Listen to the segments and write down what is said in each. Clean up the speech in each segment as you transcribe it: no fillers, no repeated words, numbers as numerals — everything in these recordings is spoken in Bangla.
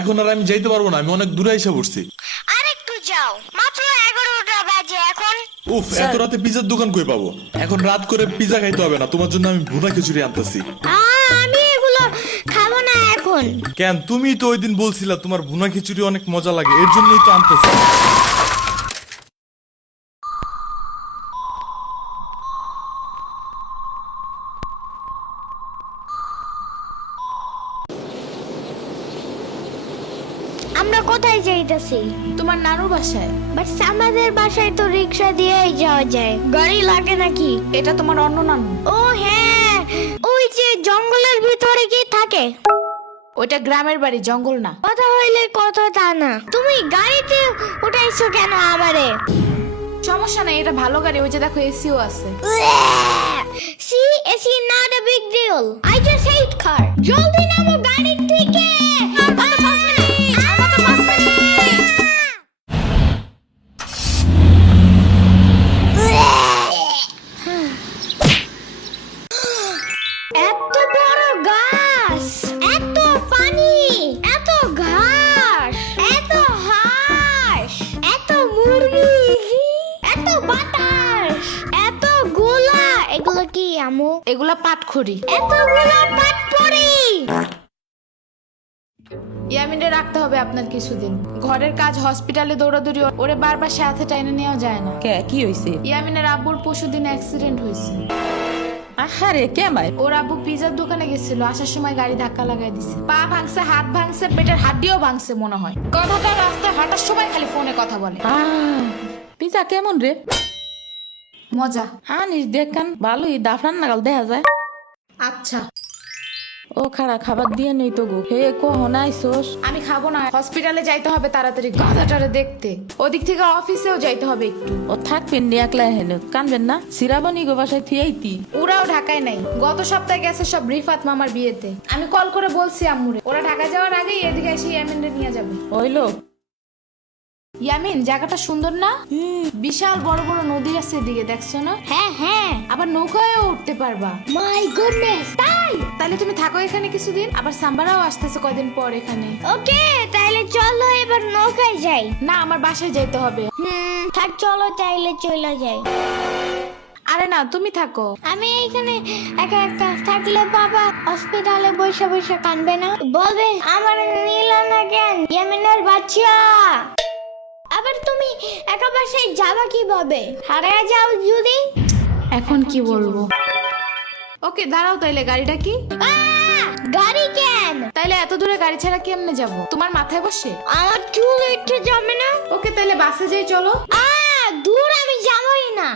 এখন আর আমি যাইতে পারবো না, আমি অনেক দূরে এসে পড়ছি। আর একটু যাও, মাত্র 11টা বাজে এখন। উফ, এত রাতে পিজার দোকান কই পাবো? এখন রাত করে পিজা খাইতে হবে না, তোমার জন্য আমি ভুনা খিচুড়ি আনতেছি। আমি এগুলো খাবো না এখন। কেন? তুমি তো ওই দিন বলছিলা তোমার ভুনা খিচুড়ি অনেক মজা লাগে, এর জন্যই তো আনতেছি। আমরা কোথায় যাইতাছি? তোমার নানুর বাসায়। বাট আমাদের বাসায় তো রিক্সা দিয়েই যাওয়া যায়, গাড়ি লাগে নাকি? এটা তোমার অন্য নানু। ও হ্যাঁ, ওই যে জঙ্গলের ভিতরে কি থাকে? ওইটা গ্রামের বাড়ি, জঙ্গল না। কথা হইলে কথা তা না, তুমি গাড়িতে উঠাইছো কেন আমারে? সমস্যা নাই, এটা ভালো গাড়ি, ওই যে দেখো এসিও আছে। See, it's not a big deal. I just hate car. জলদি নামো গাড়ি থেকে। এত বড় গাছ, এত পানি, এত ঘাস, এত হাঁস, এত মুরগি, এত বাতাস, এত গোলা। এগুলো কি আমু? এগুলা পাটখড়ি। এতগুলো পাটপড়ি। ইয়ামিনে রাখতে হবে আপনার কিছুদিন। ঘরের কাজ, হসপিটালে দৌড়াদৌড়ি, ওরে বারবার সাথে টাইনে নেওয়া যায় না। কে কি হইছে? ইয়ামিনের আব্বুর পরশুদিন অ্যাক্সিডেন্ট হয়েছে। আহারে কেমাই? ওর আব্বু পিজার দোকানে গেছিল, আসার সময় গাড়ি ধাক্কা লাগাই দিছে। পা ভাঙছে, হাত ভাঙছে, পেটের হাড্ডিও ভাঙছে মনে হয়। কথাটা রাস্তায় হাঁটার সময় খালি ফোনে কথা বলে। পিজা কেমন রে? মজা। আনিস দেখান, ভালোই দাফরান নাগাল দেখা যায়। আচ্ছা, ও খাড়া খাবার দিয়ে নেই তো গো। হে কখন আইসোস? আমি খাবো না, হসপিটালে যাইতে হবে তাড়াতাড়ি গাধাটারে দেখতে। ওদিক থেকে অফিসেও যাইতে হবে একটু। ও থাকবেন নি একলা হেন, কানবেন না? সিরাবনি গো বাসায় থিয়াইতি। ওরাও ঢাকায় নাই, গত সপ্তাহে গেছে সব রিফাত মামার বিয়েতে। আমি কল করে বলছি আম্মুরে, ওরা ঢাকা যাওয়ার আগেই এদিকে এসে ইয়ামিনরে নিয়ে যাবে। ওইলো ইয়ামিন, জায়গাটা সুন্দর না? বিশাল বড় বড় নদী আছে এদিকে, দেখছো না? হ্যাঁ হ্যাঁ, আবার নৌকায়ও উঠতে পারবা। মাই গুডনেস, তাই? তাহলে তুমি থাকো এখানে কিছুদিন, আবার সাম্বারাও আসতেছে কয়দিন পর এখানে। ওকে, তাহলে চলো এবার নৌকায় যাই। না, আমার বাসায় যাইতে হবে। থাক, চলো তাইলে চলে যাই। আরে না, তুমি থাকো। আমি এখানে একা একা থাকলে বাবা হসপিটালে বসে বসে কানবে না? বলবে আমার নিল না কেন ইয়ামিনের বাচ্চা। আবার তুমি একা বাসায় যাবা কিভাবে? হারিয়ে যাও যদি। এখন কি বলবো? ওকে দাঁড়াও, তাইলে গাড়িটা কি? গাড়ি কেন? তাইলে এত দূরে গাড়ি ছাড়া কেমনে যাব? তোমার মাথায় বসে? আমার চুল উঠে যাবে না? ওকে, তাইলে বাসে যাই, চলো। দূর আমি যাবই না।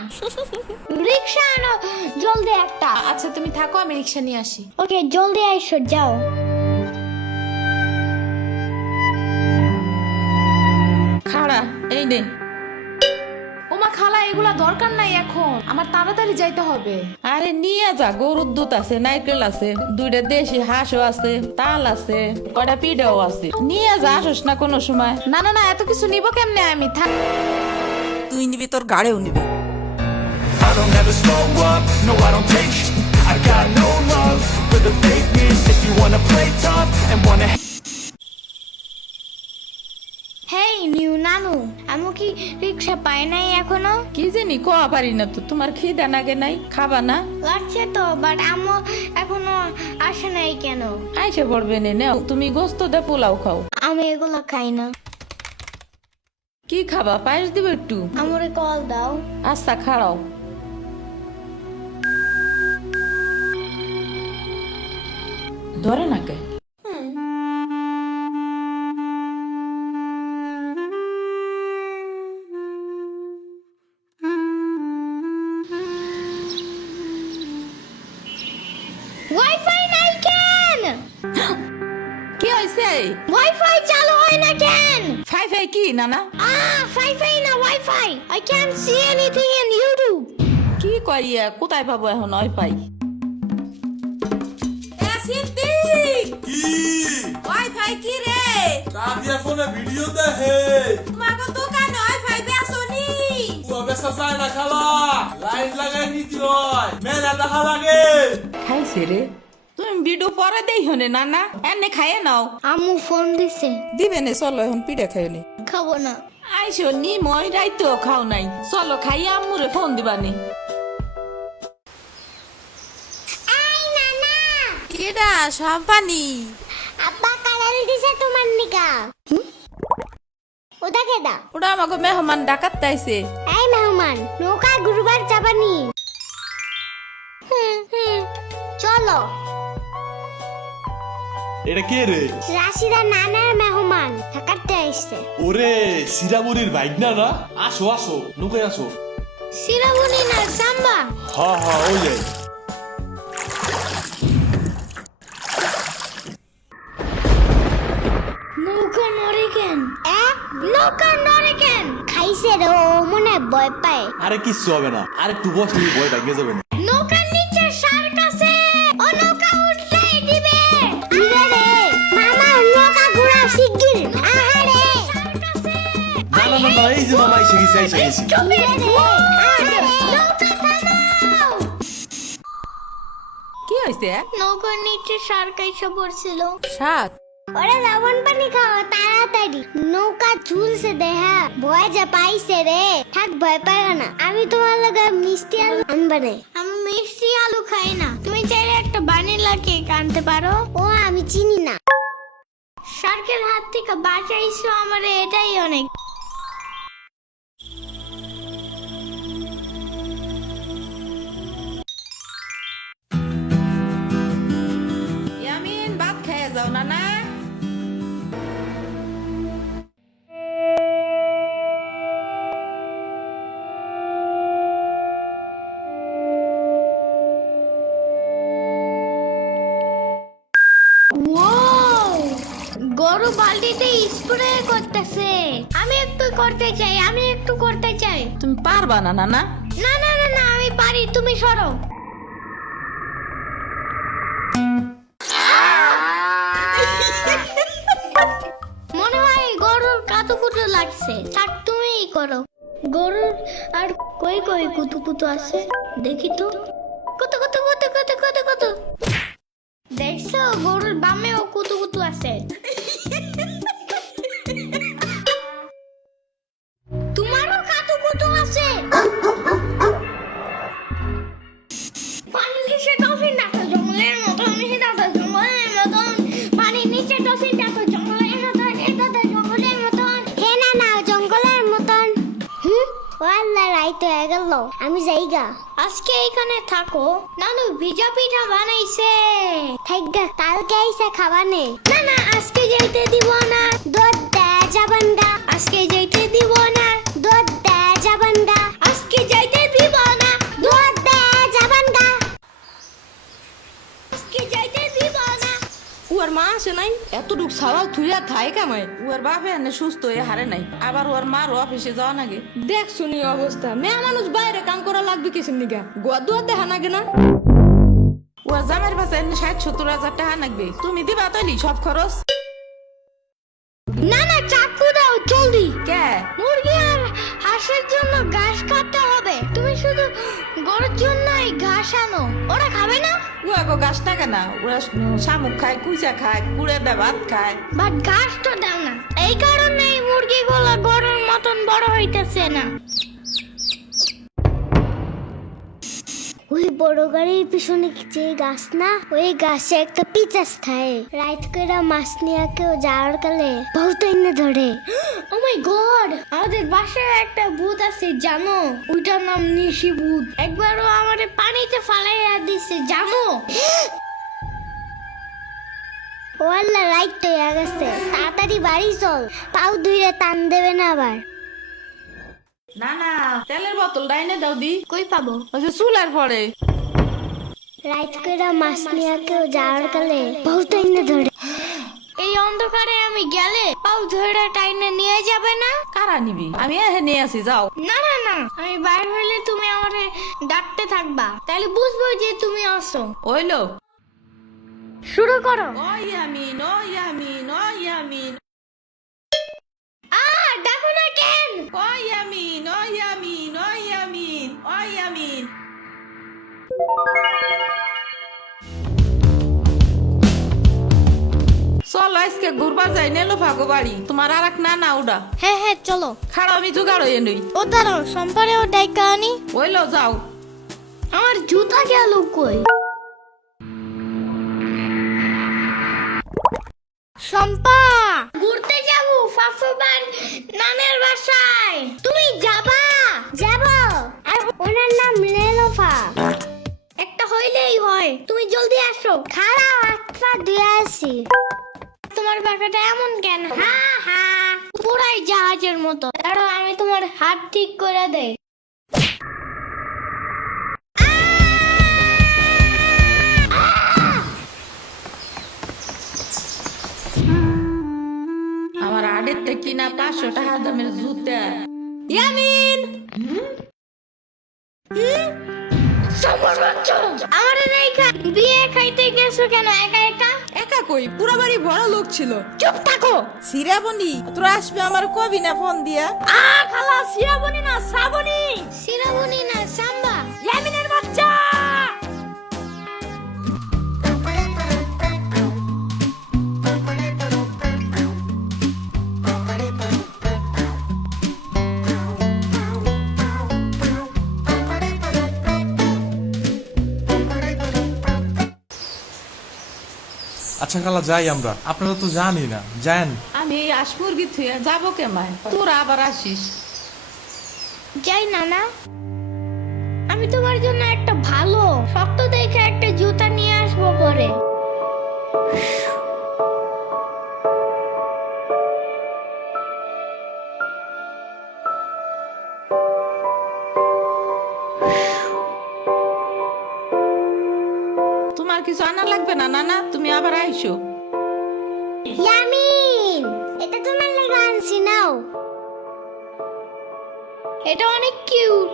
রিক্সা আনো জলদি একটা। আচ্ছা তুমি থাকো, আমি রিক্সা নিয়ে আসি। ওকে, জলদি আইসো, যাও। খাড়া এই নে। ওমা খালা, এগুলা দরকার নাই এখন, আমার তাড়াতাড়ি যাইতে হবে। আরে নিয়ে যা, গরুর দুধ আছে, নারকেল আছে, দুইটা দেশি হাঁসও আছে, তাল আছে, কয়টা পিঠাও আছে। নিয়ে যা, আসোস না কোনো সময়? না না না, এত কিছু নিব কেমনে আমি? থাক। তুই নিবি, তোর গাড়িও নিবি। I don't ever slow up, no I don't take sh- I got no love for the fakeness. If you wanna play tough and wanna hey new নানু, আমি কি রিক্সা পাই নাই এখনো? কি জানি কোয়া পারি না তো। তোমার খিদা নাগে নাই? খাবা না? লাগছে তো, বাট আম্মু এখনো আসে নাই কেন? আইসে পড়বে নে, নাও তুমি গোস্ত দে পোলাও খাও। আমি এগুলো খাই না। কি খাবা? পায়েস দিব একটু? আমরে কল দাও। আচ্ছা খাড়াও। ধরে নাকে ওয়াইফাই নাই কেন? কি হয়েছে? ওয়াইফাই চালু হয় না কেন? ফাই ফাই কি নানা? ওয়াইফাই না, wifi. I can't see anything in YouTube. কি কইয়া কোথায় পাবো এখন ওয়াইফাই? কি ওয়াইফাই কি রে? কাদিয়া ফোনে ভিডিও দেখে তোমাকে দোকানে ওয়াইফাই বেসনি? ও বেসা যায় না খালা, লাইন লাগাই নিতে হয়, মেলা দেখা লাগে। খাইছে রে? তুমি ভিডিও পরে দেই হনে নানা এনে খাইয়ে নাও আম্মু ফোন দিছে। দিবে নে চলো এখন পিঠা খাই নি। খাবো না। আইসো নি মই রাইতো খাও নাই চলো খাইয়ে আম্মুরে ফোন দিবানি। এই নানা, কেডা সাম্পানি? আব্বা কালার দিছে তোমার নিকা। ওটা কেডা? ওটা আমাকে মেহমান ডাকাত তাইছে। এই মেহমান, নৌকা ঘুরবার যাবানি? চলো। এটা কে রে? রাশিদা নানার মেহমান থাকাতে আইছে। ওরে সিরামুরির বাইক না না, আসো আসো নৌকায় আসো। সিরাবুনি না সাম্বা। হ্যাঁ হ্যাঁ ওই যাই। নৌকা নড়ে কেন? নৌকা নড়ে কেন? খাইছে রে, ও মনে ভয় পায়। আরে কিচ্ছু হবে না, আর একটু বসলে ভয় ভেঙে যাবে না। নৌকার নিচে শার্ক আছে, ও নৌকা উল্টাই দিবে। দিবে রে মামা, নৌকা ঘোরা শিগগির। আহারে শার্ক আছে। না না না না, এই যে মামা এসে গেছে এসে গেছে। দিবে রে আহারে, নৌকা থামাও। কি হইছে? নৌকার নিচে শার্ক এসে পড়ছিল। সাত ওরে লবণ পানি খাও তাড়াতাড়ি, নৌকা ঝুলছে দেহা, ভয় যা পাইছে রে। থাক ভয় পাই না, আমি তোমার লগে মিষ্টি আলু আনবানে। আমি মিষ্টি আলু খাই না, তুমি চাইলে একটা ভ্যানিলা কেক আনতে পারো। ও আমি চিনি না। শার্কের হাত থেকে বাঁচাইছো আমারে, এটাই অনেক। ইয়ামিন ভাত খেয়ে যাও নানা। ওয়াও, গরু বালতিতে স্প্রে করতেছে। আমি একটু করতে চাই, আমি একটু করতে চাই। তুমি পারবা না নানা? না না না না, আমি পারি, তুমি সরো। মনে হয় গরুর কাতুকুতু লাগছে, থাক তুমিই করো। গরুর আর কই কই কুতুকুতু আছে দেখি তো। কুতু কুতু কুতু কুতু কুতু কুতু। দেখছো গরুর বামেও কুতুকুতু আছে। তোমারও কাতুকুতু আছে। পানির নিচে ডলফিন দেখো জঙ্গলের মতন, জঙ্গলের মতন। পানির নিচে ডলফিন দেখো জঙ্গলের মতন, এটা তো জঙ্গলের মতন। হে না না, জঙ্গলের মতন। ও আল্লাহ, রাইত হয়ে গেল, আমি যাইগা। আজকে এখানে থাকো, নানু ভিজা পিঠা বানাইছে। থাইগা, কালকে আইসা খাবানে। না না, আজকে যাইতে দিব না, দুধ দেয়া যাবেন না। আজকে যাইতে দিব না, দুধ দেয়া যাবেন না। আজকে যাইতে দিব না, দুধ দেয়া যাবেন না। আজকে যাইতে দিব না। ওর মা আসে নাই, এতটুক সাওয়াল থুইয়া থাই কামাই। ওর বাপে এনে সুস্থ হয়ে হারে নাই, আবার ওর মার অফিসে যাওয়া নাগে। দেখ শুনি অবস্থা, মেয়ে মানুষ বাইরে কাম করা লাগবে কিসের নিগা? গোয়া দুয়া দেখা নাগে না? ওর জামের পাশে 60-70 হাজার টাকা লাগবে, তুমি দিবা তৈলি সব খরচ? না না, চাকু দাও জলদি। কে? মুরগি আর হাঁসের জন্য ঘাস কাটতে হবে, তুমি শুধু গরুর জন্যই ঘাস আনো। ওরা খাবে না? ওরা গো গাছ টাকা না, ওরা শামুক খায়, কুইচা খায়, কুড়ে দে ভাত খায়। বাট ঘাস তো দাও না, এই কারণে এই মুরগিগুলো গরুর মতন বড় হইতেছে না। ওই বড় গাড়ির পিছনে যে গাছ না, ওই গাছে একটা পিচাস থাকে। রাইত করে মাছ নিয়ে কেউ যাওয়ার কালে বহুত এনে ধরে। ও মাই গড, আমাদের বাসায় একটা ভূত আছে জানো? ওইটার নাম নিশি ভূত। একবারও আমারে পানিতে ফালাইয়া দিছে জানো? ও আল্লাহ, রাইট তো হয়ে গেছে, তাড়াতাড়ি বাড়ি চল, পাও ধুইরে টান দেবে না আবার। না না, তেলের বোতল ডাইনে দাও দি। কই পাবো? ওই যে চুলার পরে। রাইট করে মাছ নিয়ে কেউ যাওয়ার কালে বহুত এনে ধরে। এই অন্ধকারে আমি গেলে পাও ধরে টাইনে নিয়ে যাবে না? কারা নিবি? আমি এহে নিয়ে আসি, যাও। না না না, আমি বাইরে হইলে তুমি আমারে ডাকতে থাকবা, তাহলে বুঝবো যে তুমি আসো। ওইলো শুরু করো। ও ইয়ামিন, ও ইয়ামিন, ও ইয়ামিন, ডাকো না কেন? ও ইয়ামিন, ও ইয়ামিন, ও ইয়ামিন, ও ইয়ামিন। চলো আজকে ঘুরবার যাই নেলো ভাগো বাড়ি তোমার আর এক না উডা হ্যাঁ হ্যাঁ চলো। খাড়া আমি জোগাড় হয়ে নই ও দাঁড়াও, সম্পারেও ডাইকা আনি। ওইলো যাও। আমার জুতা গেল কই? শম্পা, ঘুরতে যাব ফাফুবার নানের বাসায়। তুমি যাবা? যাব। আর ওনার নাম লেলোফা। একটা হইলেই হয়, তুমি জলদি আসো। খাড়াও, একটা দিয়ে আসি। তোমার পাখাটা এমন কেন? হ্যাঁ হ্যাঁ, পুরাই জাহাজের মতো। দাঁড়াও, আমি তোমার হাত ঠিক করে দেই। আমার আড়ের থেকে কিনা 500 টাকা দামের জুতা। ইয়ামিন আমার রেখা বিয়ে খাইতে গেছো কেন একা একা? একা কই, পুরো বাড়ি ভরা লোক ছিল। চুপ থাকো। সিরাবনি তোরা আসবে আমার কবি না ফোন দিয়া? খালা সিরাবনি না শ্রাবণী। সিরাবনি না সাম্বা। ইয়ামিনের বাচ্চা। আচ্ছা খালা যাই আমরা, আপনারা তো জানি না, যান। আমি আসমুরগি থুয়ে যাবো কেমায়, তোরা আবার আসিস। যাই নানা, আমি তোমার জন্য একটা ভালো শক্ত দেখে একটা জুতা নিয়ে আসবো পরে। তোমার কিছু আনা লাগবে না নানা, তুমি আবার আইসো। ইয়ামিন, এটা তোমার লাগা আনছি, নাও। এটা অনেক কিউট।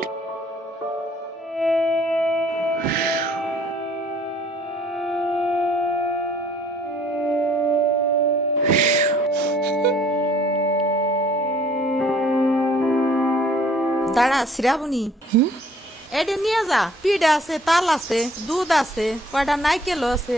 দাঁড়া শ্রাবণী, এটা নিয়ে যা। পিঠা আছে, তাল আছে, দুধ আছে, কয়টা নাইকেল আছে।